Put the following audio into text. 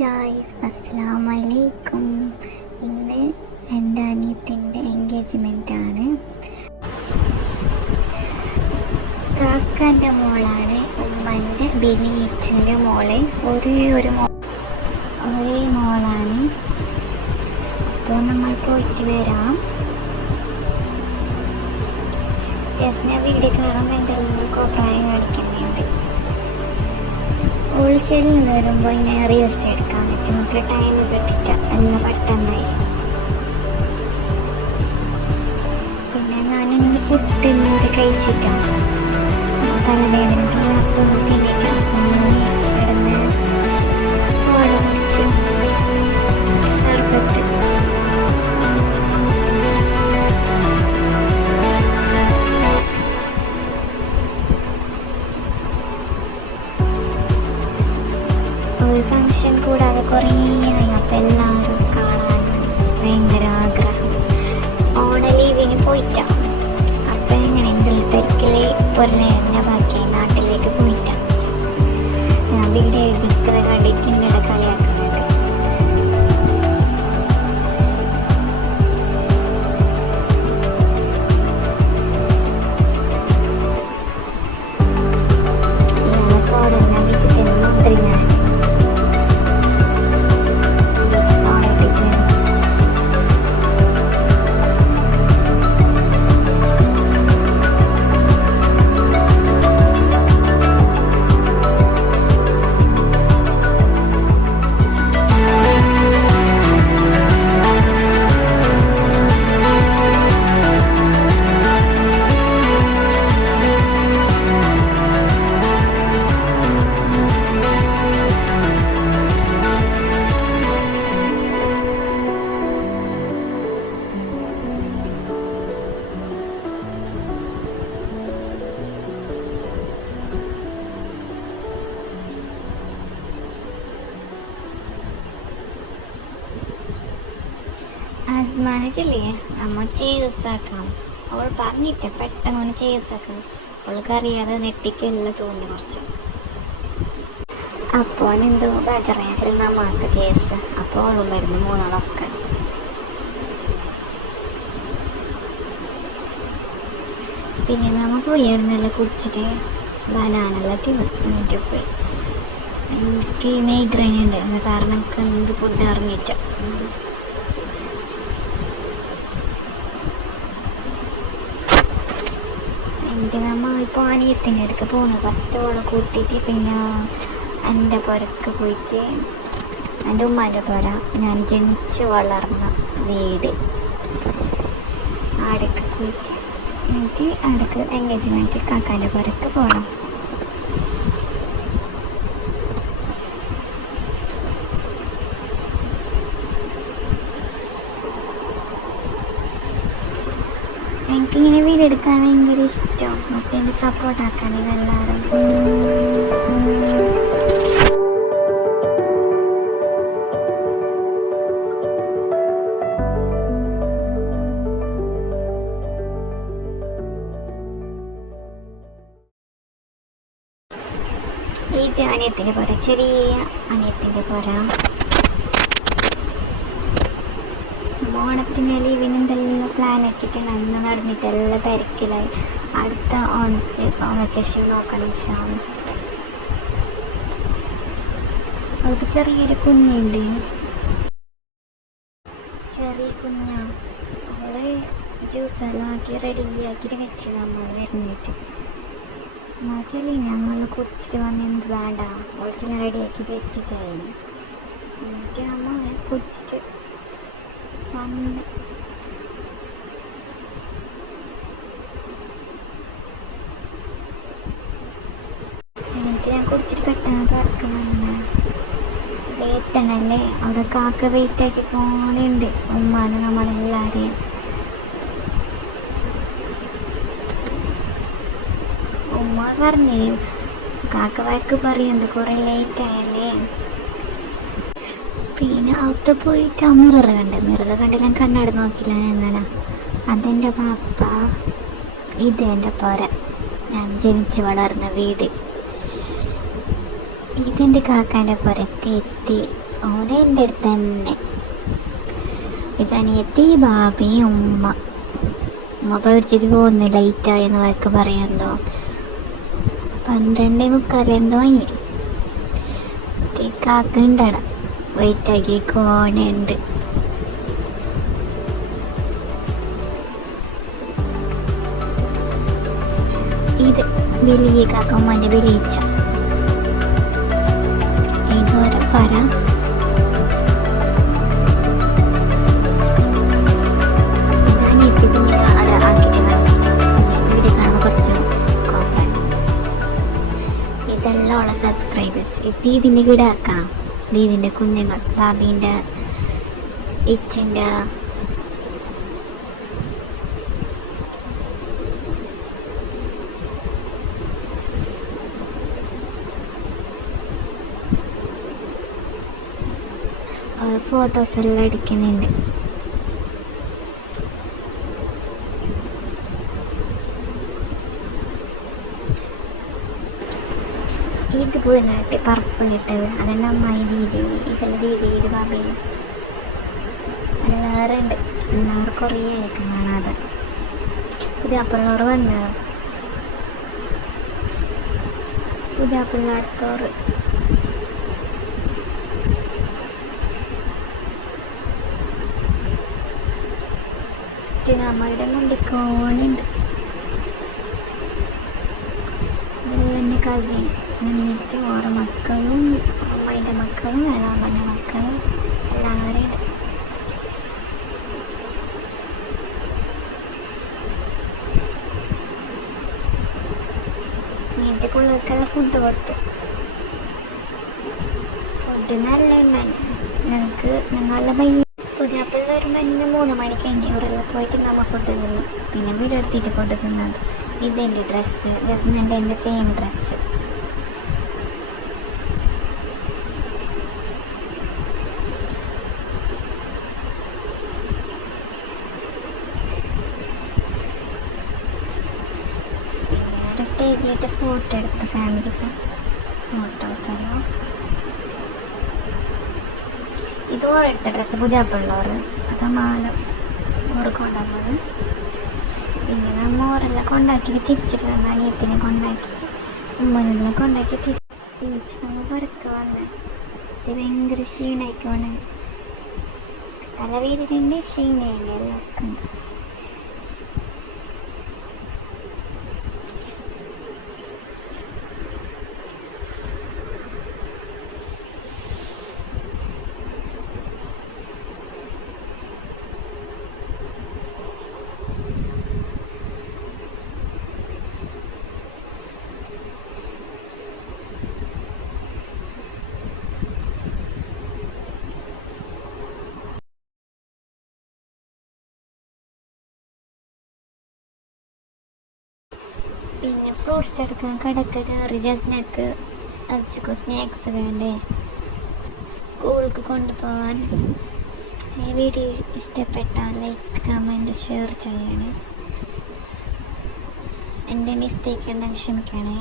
Guys അസ്സാം വലൈക്കും ഇന്ന് എന്റെ അനിയത്തിന്റെ എൻഗേജ്മെന്റ് ആണ് കാക്കാന്റെ മോളാണ് ഉമ്മന്റെ ബിലീച്ചിന്റെ മോൾ. ഒരേ ഒരു മോ ഒരേ മോളാണ്. അപ്പോൾ നമ്മൾ പോയിട്ട് വരാം. ജസ്റ്റ് ഞാൻ വീഡിയോ കാണുമ്പോൾ എന്തെല്ലാം പ്രായം കാണിക്കുന്നുണ്ട്. ഉൾച്ചെല്ലിൽ നിന്ന് വരുമ്പോൾ ഇങ്ങനെ റീൽസ് എടുക്കാൻ പറ്റും. നമുക്ക് ടൈം കിട്ടിയിട്ട് എല്ലാം പെട്ടെന്നായി. പിന്നെ ഞാനിന്ന് ഫുഡ് ഇന്നത് കഴിച്ചിട്ടാണ്. തലവേദന അപ്പോൾ തിന്നിട്ട് ഒരു ഫങ്ഷൻ കൂടാതെ കുറേ ആയി. അപ്പം എല്ലാവരും കാണാൻ ഭയങ്കര ആഗ്രഹം. ഓണ ലീവിന് പോയിട്ടാണ് അപ്പം എങ്ങനെ? എന്തെങ്കിലും തിരക്കിലെ പൊരുളെ? ബാക്കി? നാട്ടിലേക്ക് പോയിട്ടാണ് ഞാൻ വീഡിയോ എടുക്കുന്നത് കണ്ടിട്ട് ഇങ്ങനെ കളിയാക്കുന്നുണ്ട് മനസ്സില്ലേ നമ്മൾ ചേസാക്കാം അവൾ പറഞ്ഞിട്ട് പെട്ടെന്ന് ഒന്ന് ചേസാക്കാം അവൾക്ക് അറിയാതെ നെറ്റിക്ക് എല്ലാം തോന്നി കുറച്ച്. അപ്പോൾ എന്തോ ബജറയാസിൽ നമ്മൾക്ക് ചേസ് അപ്പോൾ അവളും വരുന്നു മൂന്നാളൊക്കെ. പിന്നെ നമ്മൾ പോയിരുന്നെല്ലാം കുടിച്ചിട്ട് ബനാനെല്ലാം തിന്നിട്ട് പോയി. എനിക്ക് മൈഗ്രെയിൻ ഉണ്ട്. കാരണം എനിക്ക് എന്ത് ഫുഡ് ഇറങ്ങിയിട്ട് എനിക്ക് നമ്മ ഇപ്പോൾ അനിയത്തിന്റെ അടുത്ത് പോകുന്നു ഫസ്റ്റ് ഓളെ കൂട്ടിയിട്ട് പിന്നെ എന്റെ പുരക്ക് പോയിട്ട് എന്റെ ഉമ്മാന്റെ പുര. ഞാൻ ജനിച്ച് വളർന്ന വീട്. ആടക്ക് പോയിട്ട് എന്നിട്ട് ആടക്ക് എൻഗേജ്മെന്റ് കാക്കാന്റെ പുരക്ക് പോകണം എനിക്കിങ്ങനെ വീടെടുക്കാൻ ഭയങ്കര ഇഷ്ടം. ഒക്കെ എന്റെ സപ്പോർട്ട് സപ്പോർട്ടാക്കാൻ ഇതെല്ലാവരും. ഇത് അനിയത്തിന്റെ പുര ചെറിയ അനിയത്തിന്റെ പോര ഓണത്തിന് ലീവിനെന്തെല്ലാം പ്ലാൻ ആക്കിയിട്ടുണ്ട് അന്ന് നടന്നിട്ട് എല്ലാം തിരക്കിലായി. അടുത്ത ഓണത്തിന് വെക്കേഷൻ നോക്കണം ഇഷ്ടമാണ് അവൾക്ക് ചെറിയൊരു കുഞ്ഞുണ്ട്. ചെറിയ കുഞ്ഞാ. അവളെ ജ്യൂസെല്ലാം ആക്കി റെഡിയാക്കി വെച്ച് നമ്മൾ വരുന്നിട്ട്. എന്നുവെച്ചാൽ ഞങ്ങൾ കുടിച്ചിട്ട് വന്ന് എന്ത് വേണ്ട? കുറച്ചെല്ലാം റെഡിയാക്കിയിട്ട് വെച്ചിട്ടായിരുന്നു. എന്നിട്ട് നമ്മൾ കുടിച്ചിട്ട് എന്നിട്ട് ഞാൻ കുടിച്ചിട്ട് പെട്ടെന്ന് തുറക്കുന്നുണ്ട് വെയിറ്റണല്ലേ അവിടെ കാക്ക വെയിറ്റ് ആക്കി പോണുണ്ട് ഉമ്മാനെ നമ്മളെല്ലാവരെയും ഉമ്മ പറഞ്ഞേ കാക്ക വാക്ക് പറയുന്നത് കുറേ ലേറ്റ് ആയല്ലേ? പിന്നെ അവിടുത്തെ പോയിട്ട് ആ മിറർ കണ്ട്. മിറർ കണ്ടില്ല കണ്ണാടി നോക്കില്ല എങ്ങനെ അതെന്റെ പാപ്പ ഇത് എന്റെ പോര. ഞാൻ ജനിച്ച് വളർന്ന വീട്. ഇതെന്റെ കാക്കാന്റെ പുറത്ത് എത്തി ഓനെ എന്റെ അടുത്ത് തന്നെ. ഇതനിയത്തി ബാബി ഉമ്മ. ഉമ്മ പേടിച്ചിട്ട് പോകുന്നു. ലൈറ്റായി എന്ന് വഴക്ക് പറയുന്നോ പന്ത്രണ്ടേ മുക്കാലെന്തോ ഇനി കാക്കുണ്ടട വെയിറ്റാക്കി കോണുണ്ട് ഇത് വലിയ കാക്കമ്മന്റെ ഇതോടെ പറ. സബ്സ്ക്രൈബേഴ്സ് ഇത് ഇതിന്റെ കൂടെ ആക്കാം ദീദിന്റെ കുഞ്ഞുങ്ങൾ ബാബീന്റെ ഇച്ചിന്റെ ഫോട്ടോസ് എല്ലാം എടുക്കുന്നുണ്ട്. ഇത് പോയിട്ട് പർപ്പിളിട്ടത് അതെന്നെ അമ്മായി ദീദി ഇതെല്ലാം ദീദി ഇത് ബാബി വേറെ ഉണ്ട്. എല്ലാവർക്കും കുറേ ആയിരിക്കും കാണാതെ. ഇത് അപ്പുള്ളവർ വന്ന് ഇത് അപ്പുള്ള അടുത്തോറ് നമ്മുടെ മുണ്ടിക്കോണുണ്ട്. എന്റെ കസിൻ എന്നിട്ട് ഓരോ മക്കളും അമ്മയുടെ മക്കളും വേളാമ്പന്റെ മക്കളും എല്ലാവരും ഉണ്ട്. എന്റെ പിള്ളേർക്കെല്ലാം ഫുഡ് കൊടുത്തു. ഫുഡ് നല്ല ഞങ്ങൾക്ക് ഞങ്ങളുടെ പയ്യ പുതിയ വരുമ്പോൾ ഇന്ന് മൂന്ന് മണിക്ക് കഴിഞ്ഞ് ഉള്ളിൽ പോയിട്ട് നമ്മൾ ഫുഡ് തിന്നു. പിന്നെ വീടെടുത്തിട്ട് ഫുഡ് തിന്നത് ഇതെന്റെ ഡ്രസ്സ് എന്റെ എന്റെ സെയിം ഡ്രസ്സ് സ്റ്റേജിലിട്ട് ഫോട്ടോ എടുത്ത ഫാമിലി ഫോട്ടോസ് എല്ലാം ഇത് ഇട്ട ഡ്രസ്സ് പുതിയ പിള്ളേർ അത് മാല ഓർക്ക് കൊണ്ടുവന്നത്. പിന്നെ നമ്മ ഓരെല്ലാം കൊണ്ടാക്കി തിരിച്ചിട്ട് വന്ന അനിയത്തിനെ കൊണ്ടാക്കി. ഉമ്മനെല്ലാം കൊണ്ടാക്കി തിരി തിരിച്ച് നമ്മൾ പുറത്ത് വന്ന്. ഇത് ഭയങ്കര ക്ഷീണമായിക്കോണ് തലവേദനയുണ്ട് ക്ഷീണയുണ്ട് എല്ലാവർക്കും. പിന്നെ ഫ്രൂട്ട്സ് എടുക്കാൻ കടക്ക് കയറി ജസ്നക്ക് അച്ഛക്ക് സ്നാക്സ് വേണ്ടേ? സ്കൂൾക്ക് കൊണ്ടുപോകാൻ ഈ വീഡിയോ ഇഷ്ടപ്പെട്ടാൽ ലൈക്ക് കമന്റ് ഷെയർ ചെയ്യണേ. എന്റെ മിസ്റ്റേക്ക് ഉണ്ടെങ്കിൽ ക്ഷമിക്കണേ.